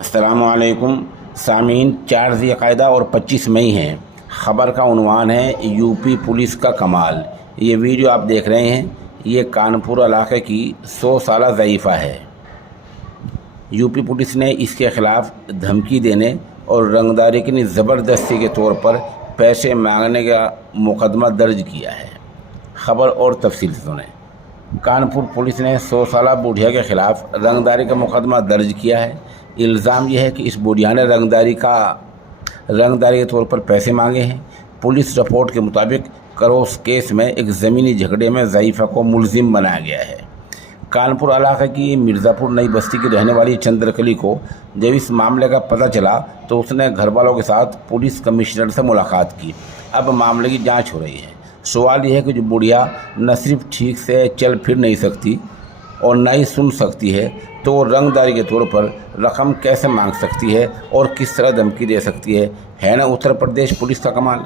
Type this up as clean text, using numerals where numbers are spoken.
अस्सलामुअलैकुम सामीन। 4 ज़िलक़ाइदा और 25 मई हैं। ख़बर का उन्वान है यूपी पुलिस का कमाल। ये वीडियो आप देख रहे हैं, ये कानपुर इलाके की 100 साला ज़ईफ़ा है। यूपी पुलिस ने इसके ख़िलाफ़ धमकी देने और रंगदारी की ज़बरदस्ती के तौर पर पैसे मांगने का मुकदमा दर्ज किया है। ख़बर और तफसील सुनें। कानपुर पुलिस ने 100 साला बुढ़िया के ख़िलाफ़ रंगदारी का मुकदमा दर्ज किया है। इल्ज़ाम यह है कि इस बुढ़िया ने रंगदारी के तौर पर पैसे मांगे हैं। पुलिस रिपोर्ट के मुताबिक करोस केस में एक ज़मीनी झगड़े में ज़ईफ़ा को मुलजिम बनाया गया है। कानपुर इलाके की मिर्ज़ापुर नई बस्ती की रहने वाली चंद्रकली को जब इस मामले का पता चला तो उसने घर वालों के साथ पुलिस कमिश्नर से मुलाकात की। अब मामले की जाँच हो रही है। सवाल यह है कि जो बुढ़िया न सिर्फ ठीक से चल फिर नहीं सकती और न ही सुन सकती है, तो रंगदारी के तौर पर रकम कैसे मांग सकती है और किस तरह धमकी दे सकती है ना उत्तर प्रदेश पुलिस का कमाल।